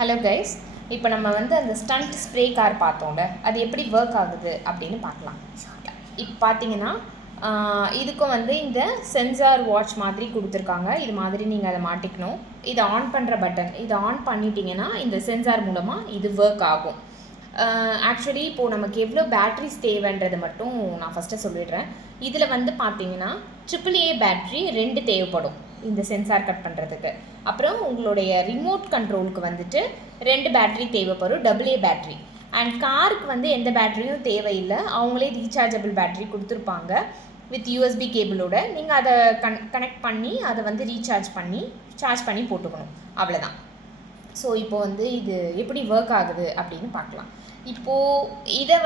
Hello guys, இப்போ நம்ம அந்த ஸ்டண்ட் ஸ்ப்ரே கார் பார்த்தோம்ல, அது எப்படி ஒர்க் ஆகுது அப்படின்னு பார்க்கலாம். இப்போ பார்த்தீங்கன்னா இதுக்கும் இந்த சென்சார் வாட்ச் மாதிரி கொடுத்துருக்காங்க. இது மாதிரி நீங்கள் அதை மாட்டிக்கணும். இதை ஆன் பண்ணுற பட்டன், இதை ஆன் பண்ணிட்டீங்கன்னா இந்த சென்சார் மூலமாக இது ஒர்க் ஆகும். ஆக்சுவலி இப்போது நமக்கு எவ்வளோ பேட்ரிஸ் தேவைன்றது மட்டும் நான் ஃபஸ்ட்டு சொல்லிடுறேன். இதில் பார்த்தீங்கன்னா AAA பேட்ரி 2 தேவைப்படும் இந்த சென்சார் கட் பண்ணுறதுக்கு. அப்புறம் உங்களுடைய ரிமோட் கண்ட்ரோலுக்கு 2 பேட்ரி தேவைப்படும், AA பேட்ரி. அண்ட் காருக்கு எந்த பேட்ரியும் தேவையில்லை, அவங்களே ரீசார்ஜபிள் பேட்ரி கொடுத்துருப்பாங்க வித் USB கேபிளோட. நீங்கள் அதை கனெக்ட் பண்ணி அதை ரீசார்ஜ் பண்ணி போட்டுக்கணும், அவ்வளோதான். ஸோ இப்போது இது எப்படி ஒர்க் ஆகுது அப்படின்னு பார்க்கலாம். இப்போது இதை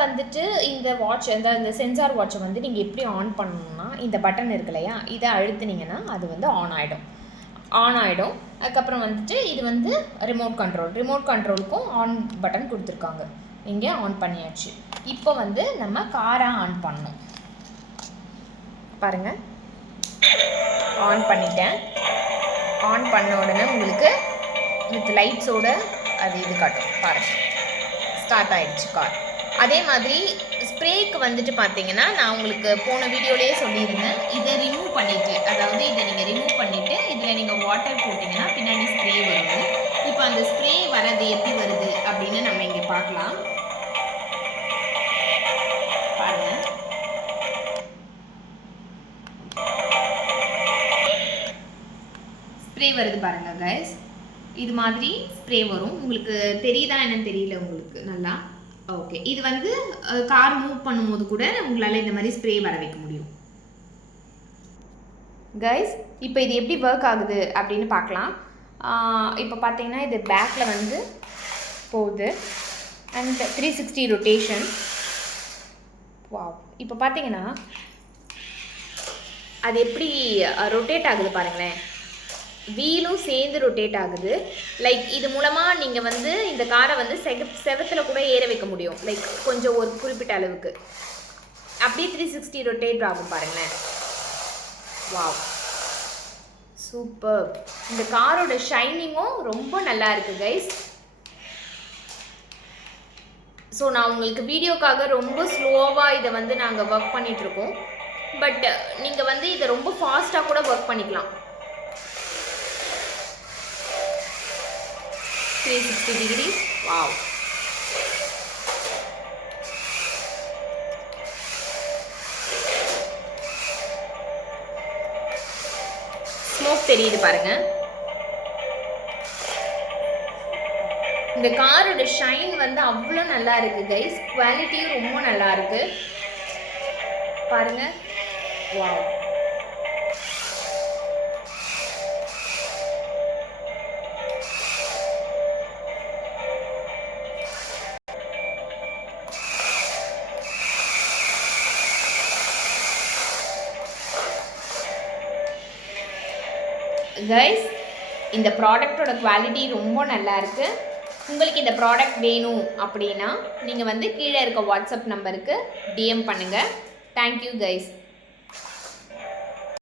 இந்த வாட்ச் இந்த சென்சார் வாட்சை நீங்கள் எப்படி ஆன் பண்ணணும்னா, இந்த பட்டன் இருக்கு இல்லையா, இதை அழுத்துனீங்கன்னா அது ஆன் ஆகிடும். அதுக்கப்புறம் இது ரிமோட் கண்ட்ரோலுக்கும் ஆன் பட்டன் கொடுத்துருக்காங்க. இங்கே ஆன் பண்ணியாச்சு. இப்போ நம்ம காரை ஆன் பண்ணணும். பாருங்கள், ஆன் பண்ணிட்டேன். ஆன் பண்ண உடனே உங்களுக்கு வித் லைட்ஸோட இது காட்டும். பாருங்கள், ஸ்டார்ட் ஆகிடுச்சு கார். அதே மாதிரி ஸ்ப்ரேக்கு பார்த்தீங்கன்னா, நான் உங்களுக்கு போன வீடியோலேயே சொல்லியிருந்தேன், இதை ரிமூவ் பண்ணிவிட்டு, அதாவது இதை நீங்கள் ரிமூவ் பண்ணிவிட்டு இதில் நீங்கள் வாட்டர் போட்டிங்கன்னா பின்னாடி ஸ்ப்ரே வருது. இப்போ அந்த ஸ்ப்ரே வர்றது எப்படி வருது அப்படின்னு நம்ம இங்கே பார்க்கலாம். பாருங்கள், ஸ்ப்ரே வருது பாருங்கள் கைஸ். இது மாதிரி ஸ்ப்ரே வரும். உங்களுக்கு தெரியுதா என்னன்னு தெரியல உங்களுக்கு நல்லா. ஓகே, இது கார் மூவ் பண்ணும்போது கூட உங்களால் இந்த மாதிரி ஸ்ப்ரே வர வைக்க முடியும். கைஸ், இப்போ இது எப்படி ஒர்க் ஆகுது அப்படின்னு பார்க்கலாம். இப்போ பார்த்தீங்கன்னா இது பேக்கில் போகுது அண்ட் 360 ரொட்டேஷன். வாவ், இப்போ பார்த்தீங்கன்னா அது எப்படி ரொட்டேட் ஆகுது பாருங்களேன். வீலும் சேர்ந்து ரொட்டேட் ஆகுது. லைக் இது மூலமாக நீங்கள் இந்த காரை செவத்தில் கூட ஏற வைக்க முடியும். லைக் கொஞ்சம் ஒரு குறிப்பிட்ட அளவுக்கு அப்படியே 360 ரொட்டேட் ஆகும் பாருங்களேன். Wow, super. இந்த காரோட ஷைனிங்கும் ரொம்ப நல்லா இருக்குது கைஸ். ஸோ நான் உங்களுக்கு வீடியோக்காக ரொம்ப ஸ்லோவாக இதை நாங்கள் ஒர்க் பண்ணிகிட்ருக்கோம். பட் நீங்கள் இதை ரொம்ப ஃபாஸ்ட்டாக கூட ஒர்க் பண்ணிக்கலாம். 360 degrees. Wow. ஸ்மோக் தெரியுது பாருங்க. இந்த காரோட ஷைன் அவ்வளோ நல்லா இருக்கு கைஸ். குவாலிட்டியும் ரொம்ப நல்லா இருக்கு பாருங்க. வாவ், கைஸ், இந்த ப்ராடக்டோட குவாலிட்டி ரொம்ப நல்லா இருக்குது. உங்களுக்கு இந்த ப்ராடக்ட் வேணும் அப்படின்னா நீங்கள் கீழே இருக்க வாட்ஸ்அப் நம்பருக்கு DM பண்ணுங்கள். Thank you guys.